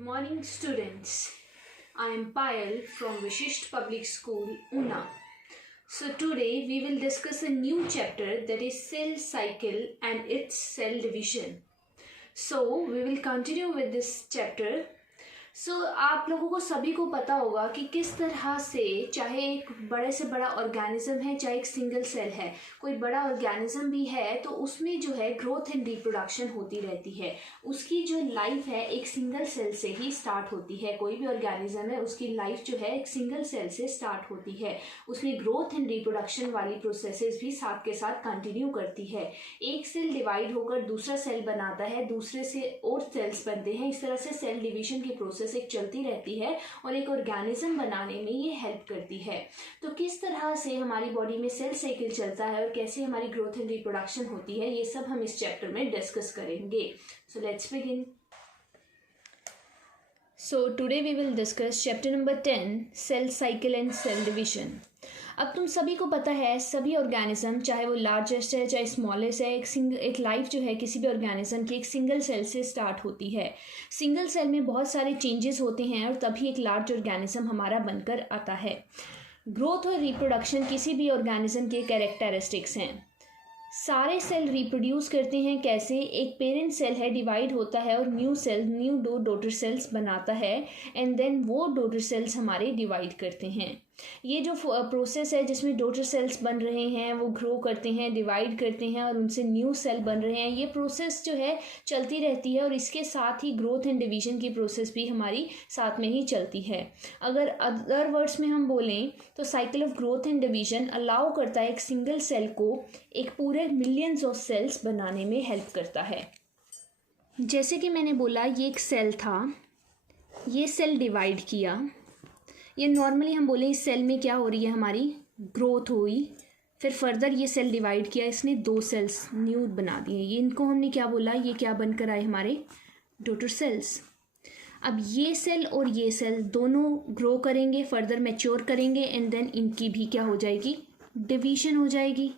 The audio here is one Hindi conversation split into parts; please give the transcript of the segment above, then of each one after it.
Good morning, students. I am Payal from Vishisht Public School, Una. So today we will discuss a new chapter, that is cell cycle and its cell division. So we will continue with this chapter. आप लोगों को सभी को पता होगा कि किस तरह से, चाहे एक बड़े से बड़ा ऑर्गेनिज्म है, चाहे एक सिंगल सेल है, कोई बड़ा ऑर्गेनिज्म भी है तो उसमें जो है ग्रोथ एंड रिप्रोडक्शन होती रहती है। उसकी जो लाइफ है एक सिंगल सेल से ही स्टार्ट होती है। कोई भी ऑर्गेनिज्म है उसकी लाइफ जो है एक सिंगल सेल से स्टार्ट होती है। उसमें ग्रोथ एंड रिप्रोडक्शन वाली प्रोसेसेस भी साथ के साथ कंटिन्यू करती है। एक सेल डिवाइड होकर दूसरा सेल बनाता है, दूसरे से और सेल्स बनते हैं। इस तरह से सेल डिवीजन की प्रोसेस एक चलती रहती है और एक ऑर्गेनिज्म बनाने में ये हेल्प करती है। तो किस तरह से हमारी बॉडी में सेल साइकिल चलता है और कैसे हमारी ग्रोथ एंड रिप्रोडक्शन होती है, ये सब हम इस चैप्टर में डिस्कस करेंगे। So let's begin. So today we will discuss chapter number 10, cell cycle and cell division. अब तुम सभी को पता है सभी ऑर्गेनिज्म, चाहे वो लार्जेस्ट है चाहे स्मॉलेस्ट है, एक लाइफ जो है किसी भी ऑर्गेनिज्म की एक सिंगल सेल से स्टार्ट होती है। सिंगल सेल में बहुत सारे चेंजेस होते हैं और तभी एक लार्ज ऑर्गेनिज्म हमारा बनकर आता है। ग्रोथ और रिप्रोडक्शन किसी भी ऑर्गेनिज्म के कैरेक्टरिस्टिक्स हैं। सारे सेल रिप्रोड्यूस करते हैं कैसे? एक पेरेंट सेल है, डिवाइड होता है और न्यू दो डॉटर सेल्स बनाता है एंड देन वो डॉटर सेल्स हमारे डिवाइड करते हैं। ये जो प्रोसेस है जिसमें डॉटर सेल्स बन रहे हैं, वो ग्रो करते हैं, डिवाइड करते हैं और उनसे न्यू सेल बन रहे हैं, ये प्रोसेस जो है चलती रहती है और इसके साथ ही ग्रोथ एंड डिवीजन की प्रोसेस भी हमारी साथ में ही चलती है। अगर अदर वर्ड्स में हम बोलें तो cycle of growth and division allow करता है एक सिंगल सेल को एक पूरे मिलियंस ऑफ सेल्स बनाने में हेल्प करता है। जैसे कि मैंने बोला ये एक सेल था, ये सेल डिवाइड किया, ये नॉर्मली हम बोले इस सेल में क्या हो रही है, हमारी ग्रोथ हुई, फिर फर्दर ये सेल डिवाइड किया, इसने दो सेल्स न्यू बना दिए। ये इनको हमने क्या बोला, ये क्या बनकर आए हमारे डॉटर सेल्स। अब ये सेल और ये सेल दोनों ग्रो करेंगे, फर्दर मैच्योर करेंगे एंड देन इनकी भी क्या हो जाएगी, डिवीजन हो जाएगी,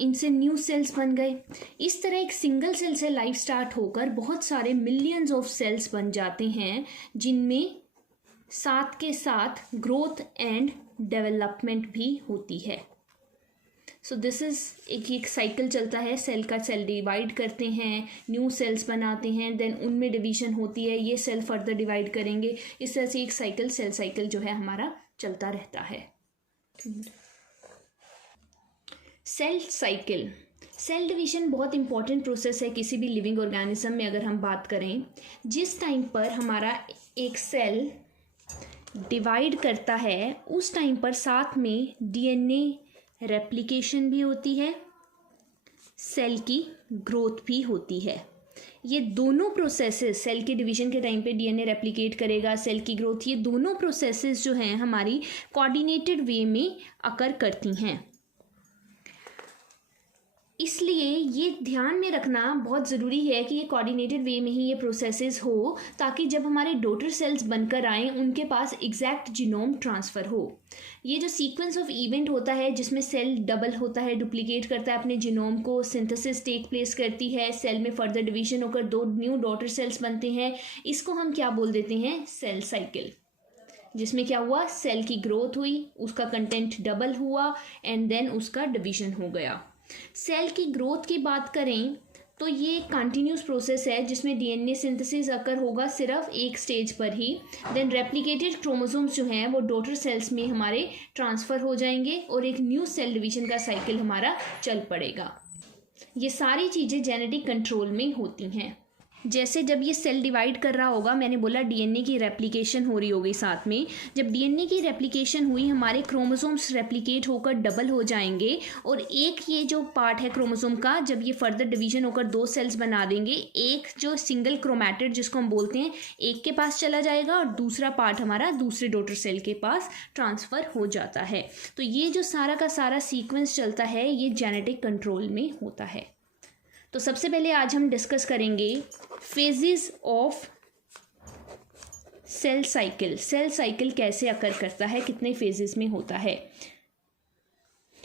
इनसे न्यू सेल्स बन गए। इस तरह एक सिंगल सेल से लाइफ स्टार्ट होकर बहुत सारे मिलियंस ऑफ सेल्स बन जाते हैं जिनमें साथ के साथ ग्रोथ एंड डेवलपमेंट भी होती है। सो दिस इज एक साइकिल चलता है, सेल डिवाइड करते हैं, न्यू सेल्स बनाते हैं, देन उनमें डिवीजन होती है, ये सेल फर्दर डिवाइड करेंगे। इस तरह से एक सेल साइकिल जो है हमारा चलता रहता है। सेल साइकिल, सेल डिवीजन बहुत इंपॉर्टेंट प्रोसेस है किसी भी लिविंग ऑर्गेनिज्म में। अगर हम बात करें, जिस टाइम पर हमारा एक सेल डिवाइड करता है उस टाइम पर साथ में डीएनए रेप्लिकेशन भी होती है, सेल की ग्रोथ भी होती है। ये दोनों प्रोसेसेस, सेल के डिवीजन के टाइम पे डीएनए रेप्लिकेट करेगा, सेल की ग्रोथ, ये दोनों प्रोसेसेस जो हैं हमारी कोऑर्डिनेटेड वे में अकर करती हैं। इसलिए ये ध्यान में रखना बहुत ज़रूरी है कि ये कोऑर्डिनेटेड वे में ही ये प्रोसेसेस हो, ताकि जब हमारे डॉटर सेल्स बनकर आएँ उनके पास एग्जैक्ट जीनोम ट्रांसफ़र हो। ये जो सीक्वेंस ऑफ इवेंट होता है जिसमें सेल डबल होता है, डुप्लीकेट करता है अपने जीनोम को, सिंथेसिस टेक प्लेस करती है, सेल में फर्दर डिवीजन होकर दो न्यू डॉटर सेल्स बनते हैं, इसको हम क्या बोल देते हैं, सेल साइकिल। जिसमें क्या हुआ, सेल की ग्रोथ हुई, उसका कंटेंट डबल हुआ एंड देन उसका डिवीजन हो गया। सेल की ग्रोथ की बात करें तो ये कंटिन्यूस प्रोसेस है जिसमें डीएनए सिंथेसिस अकर होगा सिर्फ एक स्टेज पर ही, देन रेप्लिकेटेड क्रोमोसोम्स जो हैं वो डॉटर सेल्स में हमारे ट्रांसफ़र हो जाएंगे और एक न्यू सेल डिवीजन का साइकिल हमारा चल पड़ेगा। ये सारी चीज़ें जेनेटिक कंट्रोल में होती हैं। जैसे जब ये सेल डिवाइड कर रहा होगा, मैंने बोला डीएनए की रेप्लिकेशन हो रही होगी साथ में, जब डीएनए की रेप्लिकेशन हुई हमारे क्रोमोसोम्स रेप्लिकेट होकर डबल हो जाएंगे और एक ये जो पार्ट है क्रोमोसोम का, जब ये फर्दर डिवीजन होकर दो सेल्स बना देंगे, एक जो सिंगल क्रोमैटिड जिसको हम बोलते हैं एक के पास चला जाएगा और दूसरा पार्ट हमारा दूसरे डॉटर सेल के पास ट्रांसफ़र हो जाता है। तो ये जो सारा का सारा सीक्वेंस चलता है ये जेनेटिक कंट्रोल में होता है। तो सबसे पहले आज हम डिस्कस करेंगे phases of cell cycle. Cell cycle कैसे अकर करता है, कितने फेजेस में होता है।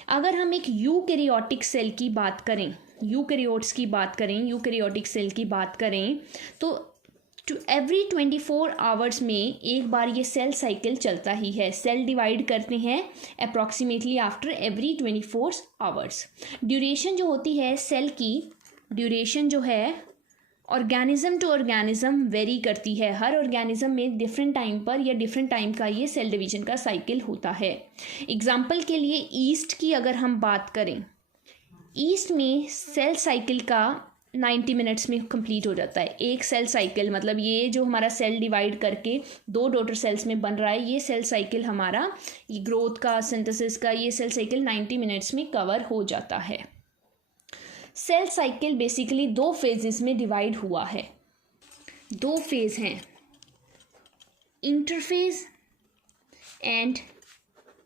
अगर हम एक यूकैरियोटिक सेल की बात करें, यूकैरियोट्स की बात करें, यूकैरियोटिक सेल की बात करें तो एवरी 24 आवर्स में एक बार ये सेल साइकिल चलता ही है। सेल डिवाइड करते हैं approximately after every 24 hours. Duration जो होती है सेल की, ड्यूरेशन जो है ऑर्गेनिज्म टू ऑर्गेनिज्म वेरी करती है। हर ऑर्गेनिज्म में डिफरेंट टाइम पर या डिफरेंट टाइम का ये सेल डिवीजन का साइकिल होता है। एग्जाम्पल के लिए ईस्ट की अगर हम बात करें, ईस्ट में सेल साइकिल का 90 मिनट्स में कंप्लीट हो जाता है। एक सेल साइकिल मतलब ये जो हमारा सेल डिवाइड करके दो डॉटर सेल्स में बन रहा है, ये सेल साइकिल हमारा ये ग्रोथ का, सिंथेसिस का, ये सेल साइकिल 90 मिनट्स में कवर हो जाता है। सेल साइकिल बेसिकली दो फेजेस में डिवाइड हुआ है। दो फेज हैं, interphase and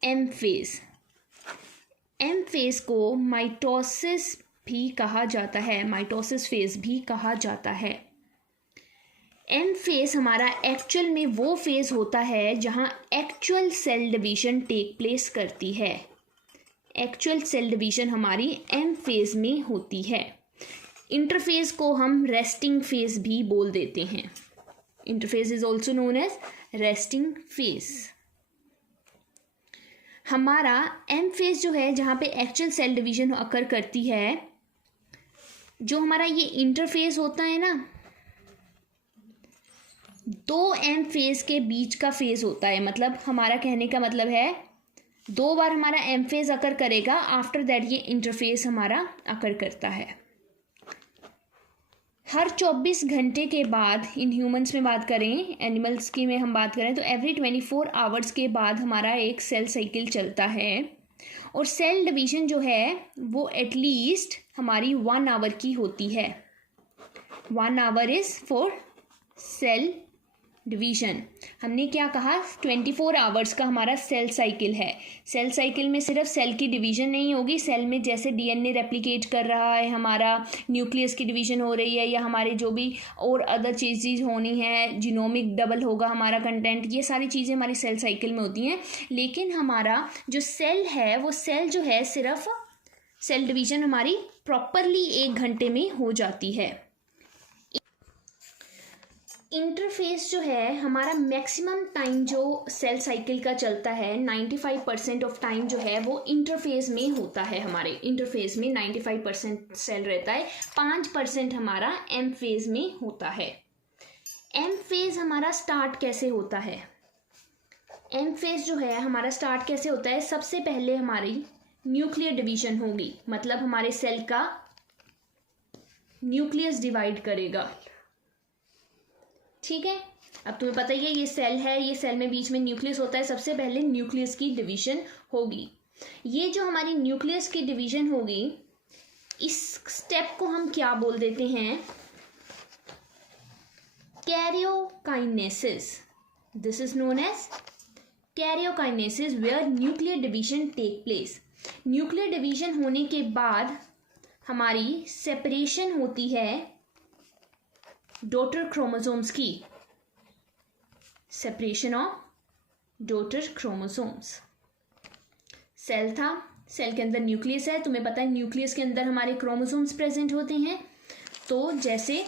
M phase. M phase को माइटोसिस भी कहा जाता है, माइटोसिस फेज भी कहा जाता है। एम फेज हमारा एक्चुअल में वो फेज होता है जहां actual cell division take place करती है। एक्चुअल सेल डिवीजन हमारी एम फेज में होती है। इंटरफेज को हम रेस्टिंग फेज भी बोल देते हैं। Interphase is also known as resting phase. हमारा एम फेज जो है जहाँ पे एक्चुअल सेल डिवीजन अकर करती है, जो हमारा ये इंटरफेज होता है ना, दो एम फेज के बीच का फेज होता है। मतलब हमारा कहने का मतलब है दो बार हमारा एम फेज अकर करेगा, आफ्टर दैट ये इंटरफेज हमारा अकर करता है। हर 24 घंटे के बाद, इन ह्यूमंस में बात करें, एनिमल्स की में हम बात करें तो एवरी 24 आवर्स के बाद हमारा एक सेल साइकिल चलता है। और सेल डिवीजन जो है वो एटलीस्ट हमारी 1 आवर की होती है। 1 our is for sale division. हमने क्या कहा, 24 आवर्स का हमारा सेल साइकिल है। सेल साइकिल में सिर्फ सेल की डिवीजन नहीं होगी, सेल में जैसे डीएनए रेप्लिकेट कर रहा है, हमारा न्यूक्लियस की डिवीजन हो रही है, या हमारे जो भी और अदर चीज़ होनी है, जीनोमिक डबल होगा हमारा कंटेंट, ये सारी चीज़ें हमारी सेल साइकिल में होती हैं। लेकिन हमारा जो सेल है वो सेल जो है सिर्फ सेल डिवीजन हमारी प्रॉपरली 1 घंटे में हो जाती है। इंटरफेस जो है हमारा मैक्सिमम टाइम जो सेल साइकिल का चलता है, 95% ऑफ टाइम जो है वो इंटरफेस में होता है। हमारे इंटरफेस में 95% सेल रहता है, 5% हमारा एम फेज में होता है। एम फेज हमारा स्टार्ट कैसे होता है? एम फेज जो है हमारा स्टार्ट कैसे होता है? सबसे पहले हमारी न्यूक्लियर डिवीजन होगी, मतलब हमारे सेल का न्यूक्लियस डिवाइड करेगा। ठीक है, अब तुम्हें पता ही है ये सेल है, ये सेल में बीच में न्यूक्लियस होता है। सबसे पहले न्यूक्लियस की डिवीजन होगी। ये जो हमारी न्यूक्लियस की डिवीजन होगी, इस स्टेप को हम क्या बोल देते हैं? Karyokinesis. This is known as karyokinesis, where nuclear division take place. Nuclear division होने के बाद हमारी सेपरेशन होती है डॉटर क्रोमोसोम्स की, separation of daughter chromosomes. Cell था, सेल के अंदर न्यूक्लियस है, तुम्हें पता है न्यूक्लियस के अंदर हमारे क्रोमोसोम्स प्रेजेंट होते हैं। तो जैसे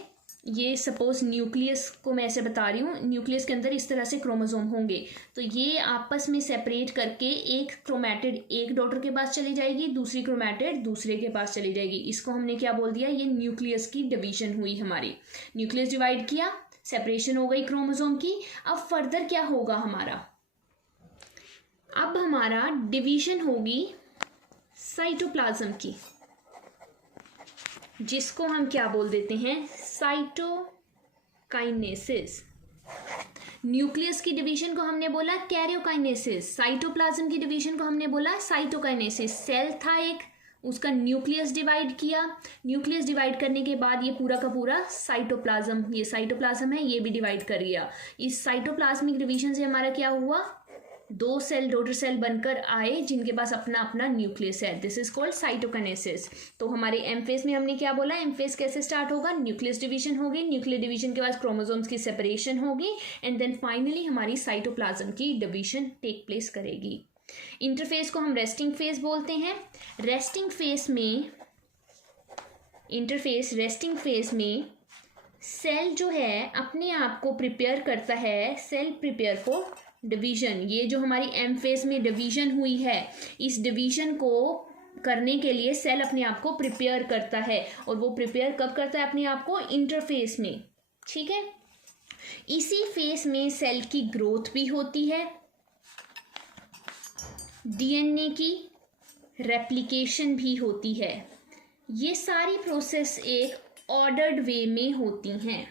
ये सपोज न्यूक्लियस को मैं ऐसे बता रही हूँ, न्यूक्लियस के अंदर इस तरह से क्रोमोसोम होंगे, तो ये आपस में सेपरेट करके एक क्रोमैटिड एक डॉटर के पास चली जाएगी, दूसरी क्रोमैटिड दूसरे के पास चली जाएगी। इसको हमने क्या बोल दिया? ये न्यूक्लियस की डिवीजन हुई हमारी। न्यूक्लियस डिवाइड किया, सेपरेशन हो गई क्रोमोसोम की। अब फर्दर क्या होगा हमारा? अब हमारा डिवीजन होगी साइटोप्लाज्म की, जिसको हम क्या बोल देते हैं? साइटोकाइनेसिस। न्यूक्लियस की डिवीजन को हमने बोला कैरियोकाइनेसिस, साइटोप्लाज्म की डिवीजन को हमने बोला साइटोकाइनेसिस। सेल था एक, उसका न्यूक्लियस डिवाइड किया, न्यूक्लियस डिवाइड करने के बाद ये पूरा का पूरा साइटोप्लाज्म, ये साइटोप्लाज्म है, ये भी डिवाइड कर लिया। इस साइटोप्लाज्मिक डिवीजन से हमारा क्या हुआ? 2 सेल डॉटर सेल बनकर आए जिनके पास अपना अपना न्यूक्लियस है। This is called cytokinesis. तो हमारे एम फेज में हमने क्या बोला? एम फेज कैसे स्टार्ट होगा? न्यूक्लियस डिवीजन होगी, न्यूक्लियर डिवीजन के बाद क्रोमोसोम्स की सेपरेशन होगी, एंड देन फाइनली हमारी साइटोप्लाज्म की डिवीजन टेक प्लेस करेगी। इंटरफेस को हम रेस्टिंग फेज बोलते हैं। रेस्टिंग फेज में, इंटरफेस रेस्टिंग फेज में सेल जो है अपने आप को प्रिपेयर करता है, सेल प्रिपेयर फॉर डिवीजन। ये जो हमारी एम फेज में डिवीजन हुई है, इस डिवीजन को करने के लिए सेल अपने आप को प्रिपेयर करता है। और वो प्रिपेयर कब करता है अपने आप को? इंटरफेस में। ठीक है, इसी फेस में सेल की ग्रोथ भी होती है, डीएनए की रेप्लिकेशन भी होती है। ये सारी प्रोसेस एक ऑर्डर्ड वे में होती हैं।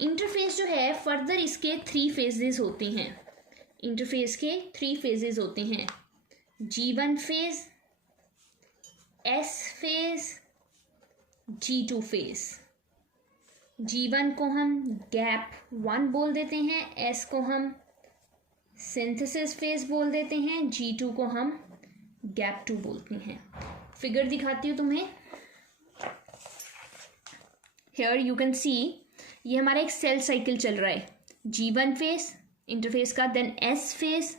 इंटरफेस जो है फर्दर इसके 3 फेजेस होते हैं। इंटरफेस के 3 फेजेस होते हैं, G1 phase, S phase, G2 phase. G1 को हम गैप 1 बोल देते हैं, S को हम सिंथेसिस फेज बोल देते हैं, G2 को हम गैप 2 बोलते हैं। फिगर दिखाती हूँ तुम्हें। हियर यू कैन सी, ये हमारा एक सेल साइकिल चल रहा है। G1 फेज इंटरफेस का, then S phase,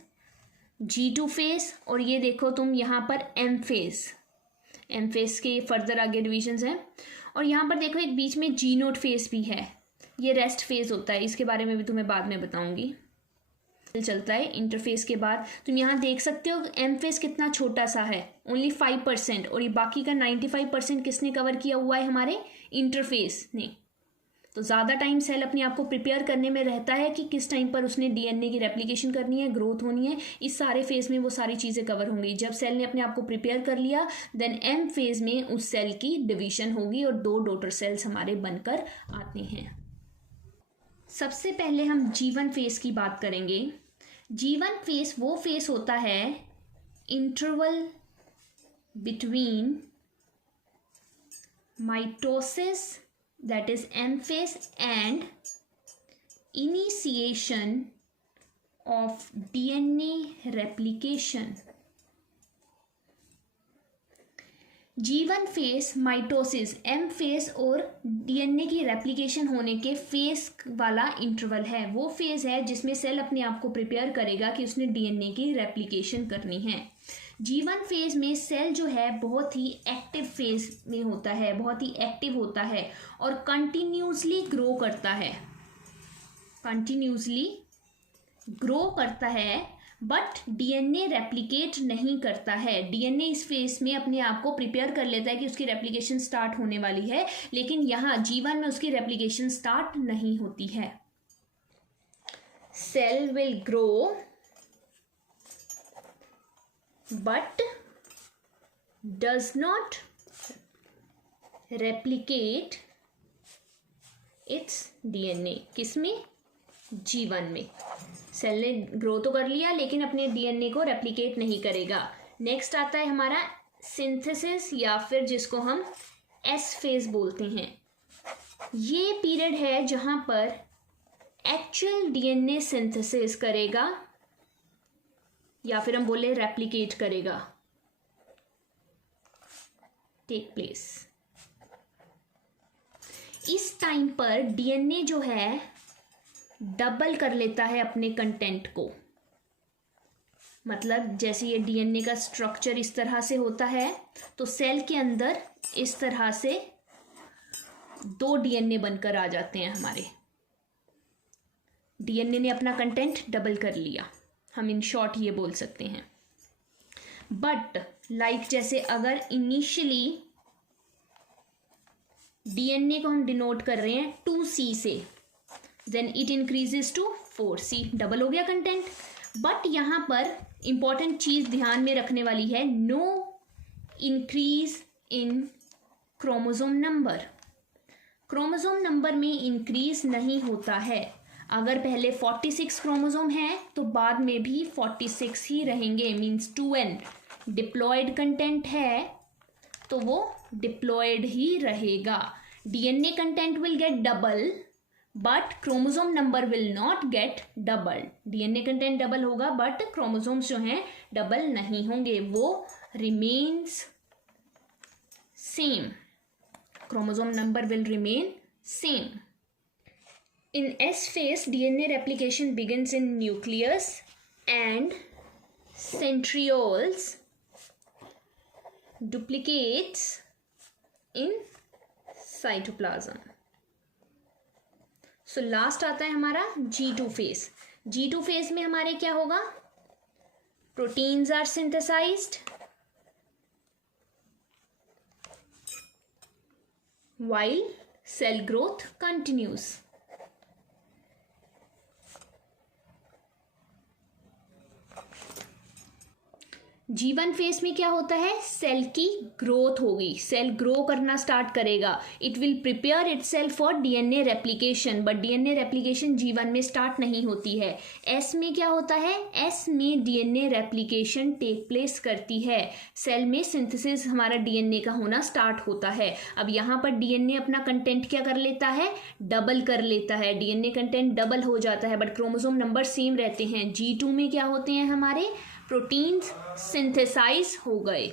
G2 phase, और ये देखो तुम यहाँ पर M फेज। M फेज के फर्दर आगे डिविजन्स हैं। और यहाँ पर देखो एक बीच में G नोट फेज भी है, ये रेस्ट फेज होता है, इसके बारे में भी तुम्हें बाद में बताऊंगी। चलता है इंटरफेस के बाद। तुम यहाँ देख सकते हो एम फेज कितना छोटा सा है, ओनली 5%, और ये बाकी का 95% किसने कवर किया हुआ है? हमारे इंटरफेस ने। तो ज़्यादा टाइम सेल अपने आप को प्रिपेयर करने में रहता है कि किस टाइम पर उसने डीएनए की रेप्लिकेशन करनी है, ग्रोथ होनी है। इस सारे फेज में वो सारी चीज़ें कवर होंगी। जब सेल ने अपने आप को प्रिपेयर कर लिया, देन एम फेज में उस सेल की डिवीजन होगी और 2 डॉटर सेल्स हमारे बनकर आते हैं। सबसे पहले हम G1 फेज की बात करेंगे। G1 फेज वो फेज होता है interval between mitosis, that is M phase, and initiation of DNA replication. G1 phase mitosis, M phase और डीएनए की रेप्लिकेशन होने के फेज वाला इंटरवल है। वो फेज है जिसमें सेल अपने आप को प्रिपेयर करेगा कि उसने डीएनए की रेप्लिकेशन करनी है। G1 फेज में सेल जो है बहुत ही एक्टिव फेज में होता है, बहुत ही एक्टिव होता है और कंटिन्यूसली ग्रो करता है, कंटिन्यूसली ग्रो करता है, बट डीएनए रेप्लिकेट नहीं करता है। डीएनए इस फेज में अपने आप को प्रिपेयर कर लेता है कि उसकी रेप्लिकेशन स्टार्ट होने वाली है, लेकिन यहाँ G1 में उसकी रेप्लिकेशन स्टार्ट नहीं होती है। Cell will grow but does not replicate its DNA. किसमें? G1 में। सेल ने ग्रो तो कर लिया लेकिन अपने डीएनए को रेप्लिकेट नहीं करेगा। नेक्स्ट आता है हमारा सिंथेसिस, या फिर जिसको हम S फेज बोलते हैं। ये पीरियड है जहां पर एक्चुअल डीएनए सिंथेसिस करेगा, या फिर हम बोले रेप्लिकेट करेगा, टेक प्लेस। इस टाइम पर डीएनए जो है डबल कर लेता है अपने कंटेंट को। मतलब जैसे ये डीएनए का स्ट्रक्चर इस तरह से होता है, तो सेल के अंदर इस तरह से 2 डीएनए बनकर आ जाते हैं हमारे। डीएनए ने अपना कंटेंट डबल कर लिया, हम इन शॉर्ट ये बोल सकते हैं। बट लाइक जैसे अगर इनिशियली डीएनए को हम डिनोट कर रहे हैं 2C से, then it increases to 4C, double हो गया कंटेंट। बट यहाँ पर इंपॉर्टेंट चीज ध्यान में रखने वाली है, no increase in chromosome number. Chromosome number में इंक्रीज नहीं होता है। अगर पहले 46 क्रोमोसोम है तो बाद में भी 46 ही रहेंगे, मीन्स 2N। डिप्लॉयड कंटेंट है तो वो डिप्लॉयड ही रहेगा। DNA content will get double but chromosome number will not gate double. DNA content double होगा बट क्रोमोसोम्स जो हैं डबल नहीं होंगे, वो remains same. Chromosome number will remain same. In S phase, DNA replication begins in nucleus and centrioles, duplicates in cytoplasm. So last आता है हमारा G2 फेज। G2 फेज में हमारे क्या होगा, proteins are synthesized while cell growth continues। G1 phase में क्या होता है, सेल की ग्रोथ होगी, सेल ग्रो करना स्टार्ट करेगा। It will prepare itself for DNA replication, but DNA replication G1 में स्टार्ट नहीं होती है। S में क्या होता है, S में डीएनए रेप्लिकेशन टेक प्लेस करती है, सेल में सिंथेसिस हमारा डीएनए का होना स्टार्ट होता है। अब यहाँ पर डीएनए अपना कंटेंट क्या कर लेता है, डबल कर लेता है, डीएनए कंटेंट डबल हो जाता है, बट क्रोमोसोम नंबर सेम रहते हैं। G2 में क्या होते हैं, हमारे प्रोटीन्स सिंथेसाइज हो गए,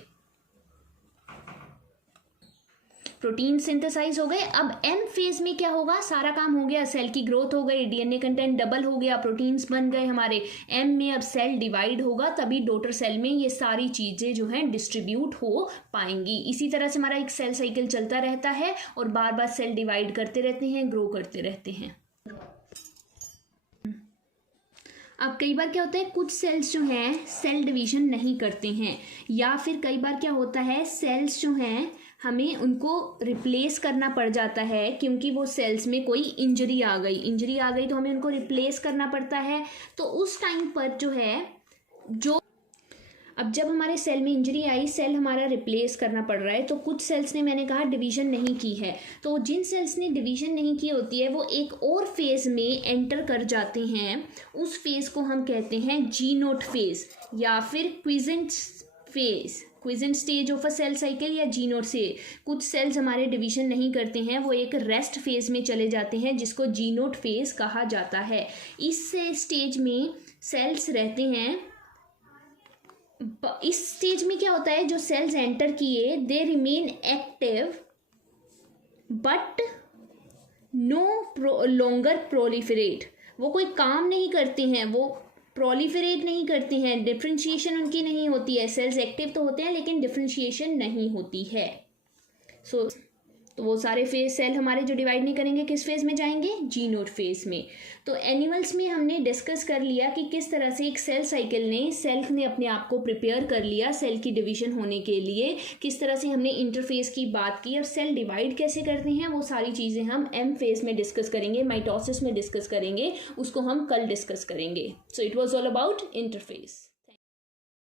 प्रोटीन सिंथेसाइज हो गए। अब M फेज में क्या होगा, सारा काम हो गया, सेल की ग्रोथ हो गई, डीएनए कंटेंट डबल हो गया, प्रोटीन्स बन गए हमारे। M में अब सेल डिवाइड होगा, तभी डॉटर सेल में ये सारी चीजें जो हैं डिस्ट्रीब्यूट हो पाएंगी। इसी तरह से हमारा एक सेल साइकिल चलता रहता है और बार बार सेल डिवाइड करते रहते हैं, ग्रो करते रहते हैं। अब कई बार क्या होता है, कुछ सेल्स जो हैं सेल डिवीजन नहीं करते हैं, या फिर कई बार क्या होता है, सेल्स जो हैं हमें उनको रिप्लेस करना पड़ जाता है, क्योंकि वो सेल्स में कोई इंजरी आ गई तो हमें उनको रिप्लेस करना पड़ता है। तो उस टाइम पर जो है, अब जब हमारे सेल में इंजरी आई, सेल हमारा रिप्लेस करना पड़ रहा है, तो कुछ सेल्स ने, मैंने कहा, डिवीजन नहीं की है। तो जिन सेल्स ने डिवीजन नहीं की होती है वो एक और फेज में एंटर कर जाते हैं। उस फेज को हम कहते हैं G0 फेज या फिर quiescent phase, quiescent stage of a cell cycle या G0 से। कुछ सेल्स हमारे डिवीजन नहीं करते हैं, वो एक रेस्ट फेज में चले जाते हैं, जिसको G0 फेज कहा जाता है। इस स्टेज में सेल्स रहते हैं। इस स्टेज में क्या होता है, जो सेल्स एंटर किए they remain active but no longer proliferate. वो कोई काम नहीं करते हैं, वो प्रोलिफरेट नहीं करते हैं, डिफ्रेंशिएशन उनकी नहीं होती है। सेल्स एक्टिव तो होते हैं लेकिन डिफ्रेंशिएशन नहीं होती है। तो वो सारे फेज सेल हमारे जो डिवाइड नहीं करेंगे किस फेज में जाएंगे, G0 फेज में। तो एनिमल्स में हमने डिस्कस कर लिया कि किस तरह से एक सेल साइकिल ने, सेल ने अपने आप को प्रिपेयर कर लिया सेल की डिवीजन होने के लिए, किस तरह से हमने इंटरफेस की बात की, और सेल डिवाइड कैसे करते हैं वो सारी चीज़ें हम M फेज में डिस्कस करेंगे, माइटोसिस में डिस्कस करेंगे, उसको हम कल डिस्कस करेंगे। So it was all about interface.